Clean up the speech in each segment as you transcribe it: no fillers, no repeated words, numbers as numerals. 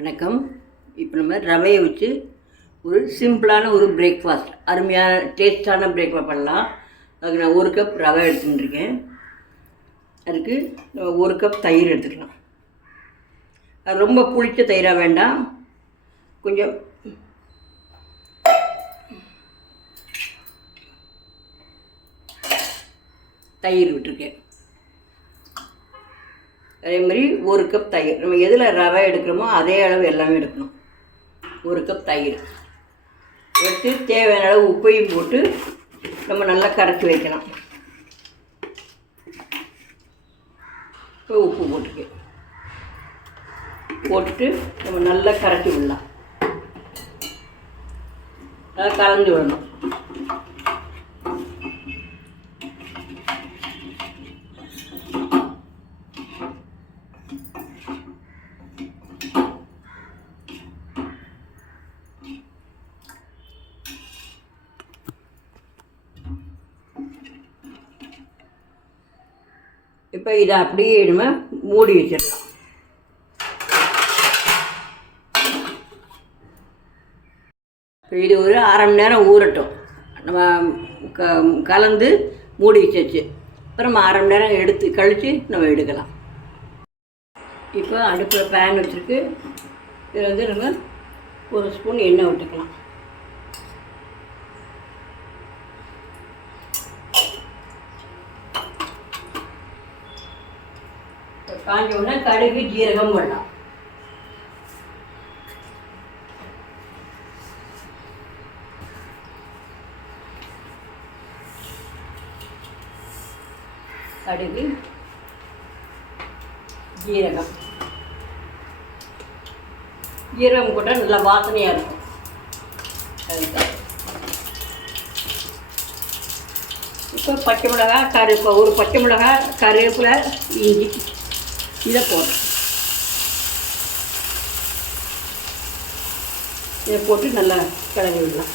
வணக்கம். இப்போ நம்ம ரவையை வச்சு ஒரு சிம்பிளான ஒரு பிரேக்ஃபாஸ்ட், அருமையான டேஸ்டான பிரேக்ஃபாஸ்ட் பண்ணலாம். அதுக்கு நான் 1 கப் ரவை எடுத்துட்டுருக்கேன். அதுக்கு 1 கப் தயிர் எடுத்துக்கலாம். அது ரொம்ப புளிச்ச தயிராக வேண்டாம், கொஞ்சம் தயிர் விட்டுருக்கேன். அதே மாதிரி 1 கப் தயிர், நம்ம எதில் ரவை எடுக்கிறோமோ அதே அளவு எல்லாமே எடுக்கணும். 1 கப் தயிர் எடுத்து தேவையான அளவு உப்பையும் போட்டு நம்ம நல்லா கரைச்சி வைக்கலாம். இப்போ உப்பு போட்டுட்டு நம்ம நல்லா கரைச்சி விடலாம். நல்லா கலந்து விடணும். இப்போ இதை அப்படியே நம்ம மூடி வச்சிடலாம். இது ஒரு 1/2 மணி நேரம் ஊறட்டும். நம்ம கலந்து மூடி வச்சாச்சு. அப்புறம் 1/2 மணி நேரம் கழித்து நம்ம எடுக்கலாம். இப்போ அடுப்பில் பேன் வச்சுருக்கு. இதில் நம்ம 1 ஸ்பூன் எண்ணெய் விட்டுக்கலாம். காஞ்ச உடனே கடுகு ஜீரகம் போடலாம். கடுகு ஜீரகம் போட்டால் நல்லா வாசனையாக இருக்கும். இப்போ பச்சை மிளகாய், ஒரு பச்சை மிளகாய், கருவேப்பிலை, இஞ்சி இதை போடுறேன். இதை போட்டு நல்லா கிளறி விடலாம்.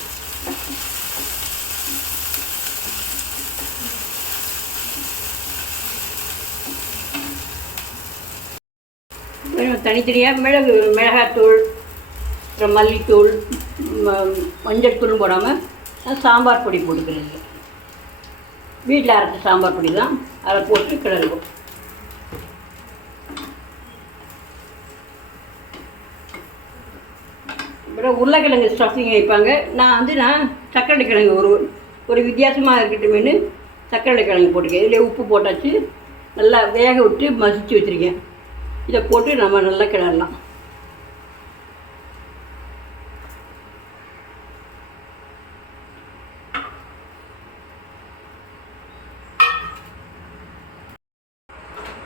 தனித்தனியாக மிளகாத்தூள், அப்புறம் மல்லித்தூள், மஞ்சள் தூளும் போடாமல் சாம்பார் பொடி போட்டுக்கிறேன். வீட்டில் அரைச்ச சாம்பார் பொடி தான், அதை போட்டு கிளறுவோம். அப்புறம் உருளைக்கிழங்கு ஸ்டஃபிங் வைப்பாங்க. நான் சக்கரை கிழங்கு ஒரு வித்தியாசமாக இருக்கட்டுமேனு சக்கரை கிழங்கு போட்டுக்கேன். இதில் உப்பு போட்டாச்சு, நல்லா வேக விட்டு மசிச்சு வச்சுருக்கேன். இதை போட்டு நம்ம நல்லா கிளறலாம்.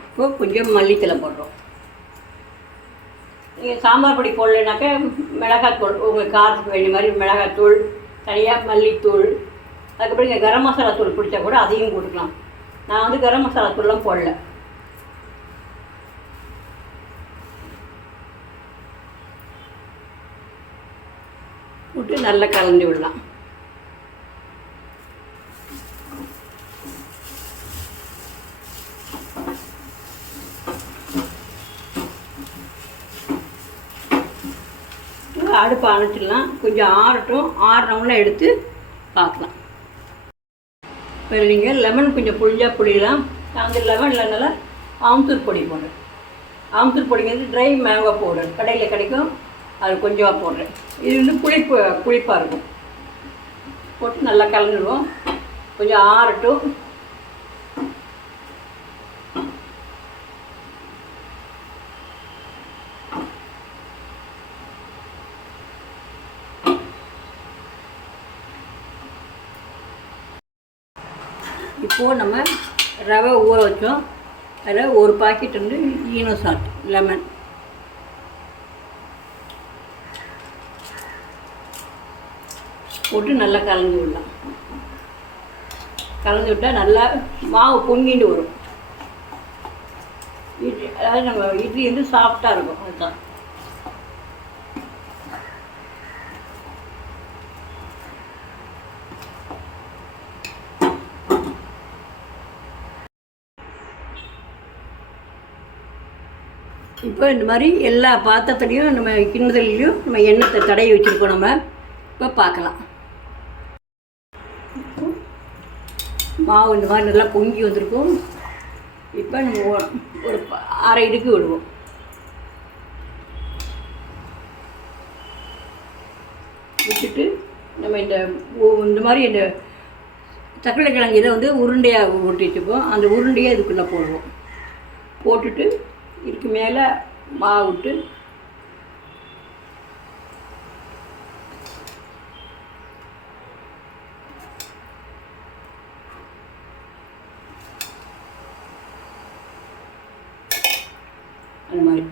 இப்போ கொஞ்சம் மல்லித்தலை போடுறோம். நீங்கள் சாம்பார் பொடி போடலைனாக்கா மிளகாத்தூள், உங்கள் காரத்துக்கு வேண்டிய மாதிரி மிளகாத்தூள், தனியாக மல்லித்தூள், அதுக்கப்புறம் இங்கே கரம் மசாலா தூள் பிடிச்சா கூட அதையும் போட்டுக்கலாம். நான் கரம் மசாலா தூள்லாம் போடல. போட்டு நல்லா கலந்து விடலாம். அடுப்பை அணைச்சிடலாம். கொஞ்சம் ஆறட்டும். ஆறுனவுடனே எடுத்து பார்க்கலாம். இப்போ நீங்கள் லெமன் கொஞ்சம் புளியலாம். நான் லெமனில் நல்லா ஆம்தூர் பொடி போடுறேன். ஆம்தூர் பொடிங்கிறது ட்ரை மேங்கோ பவுடர், கடையில் கிடைக்கும். அது கொஞ்சமாக போடுறேன். இது புளிப்பாக இருக்கும். போட்டு நல்லா கலந்துடுவோம். கொஞ்சம் ஆறட்டும். இப்போது நம்ம ரவை ஊற வச்சோம். அதில் ஒரு பாக்கெட் ஈனோ சால்ட், லெமன் போட்டு நல்லா கலந்து விடலாம். கலந்து விட்டால் நல்லா மாவு பொங்கிட்டு வரும். அதாவது நம்ம இட்லி சாஃப்டாக இருக்கும். அதுதான் இப்போ இந்த மாதிரி எல்லா பாத்திரத்துலேயும் நம்ம கிண்ணத்துலேயும் நம்ம எண்ணெய் தடவி வச்சுருக்கோம். நம்ம இப்போ பார்க்கலாம். மாவு இந்த மாதிரி நல்லா பொங்கி வந்திருக்கும். இப்போ நம்ம ஒரு அரை இடுக்கு விடுவோம். வச்சுட்டு நம்ம இந்த மாதிரி இந்த சக்கரை கிழங்கு இதை வந்து உருண்டையாக ஊட்டி வச்சுப்போம். அந்த உருண்டையை இதுக்குள்ளே போடுவோம். போட்டுட்டு இதுக்கு மேலே மாவு விட்டு அந்த மாதிரி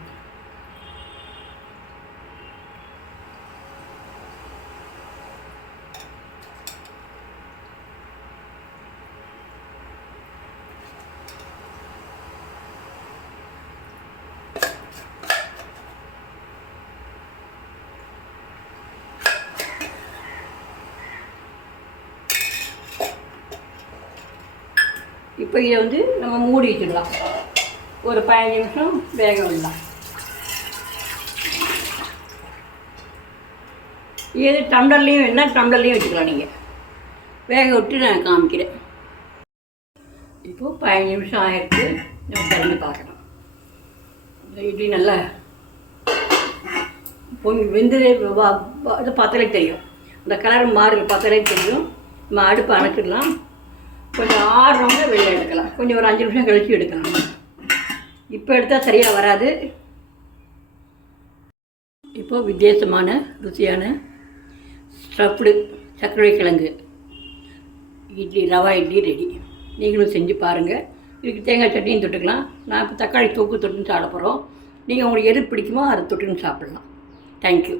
இப்போ இதை வந்து நம்ம மூடி வச்சிடலாம். ஒரு 15 நிமிஷம் வேக விடலாம். இது டம்ளர்லேயும் வேணால் டம்ளர்லேயும் வச்சுக்கலாம். நீங்கள் வேக விட்டு நான் காமிக்கிறேன். இப்போது 15 நிமிஷம் ஆகிடுச்சு. நம்ம திறந்து பார்க்கலாம். இட்லி நல்லா பொங்கி வெந்ததே இது பார்த்தாலே தெரியும். அந்த கலர் மாறுங்க பார்த்தாலே தெரியும். நம்ம அடுப்பு அணைச்சிடலாம். கொஞ்சம் ஆறுனோம்னா வெளில எடுக்கலாம். கொஞ்சம் ஒரு 5 நிமிஷம் கழித்து எடுக்கலாம். இப்போ எடுத்தால் சரியாக வராது. இப்போது வித்தியாசமான ருசியான ஸ்டஃப்டு சர்க்கரை கிழங்கு இட்லி, ரவா இட்லி ரெடி. நீங்களும் செஞ்சு பாருங்கள். இதுக்கு தேங்காய் சட்னியும் தொட்டுக்கலாம். நான் இப்போ தக்காளி தொக்கு தொட்டுன்னு சாப்பிட போகிறோம். நீங்கள் உங்களுக்கு எது பிடிக்குமோ அதை தொட்டுன்னு சாப்பிட்லாம். தேங்க்யூ.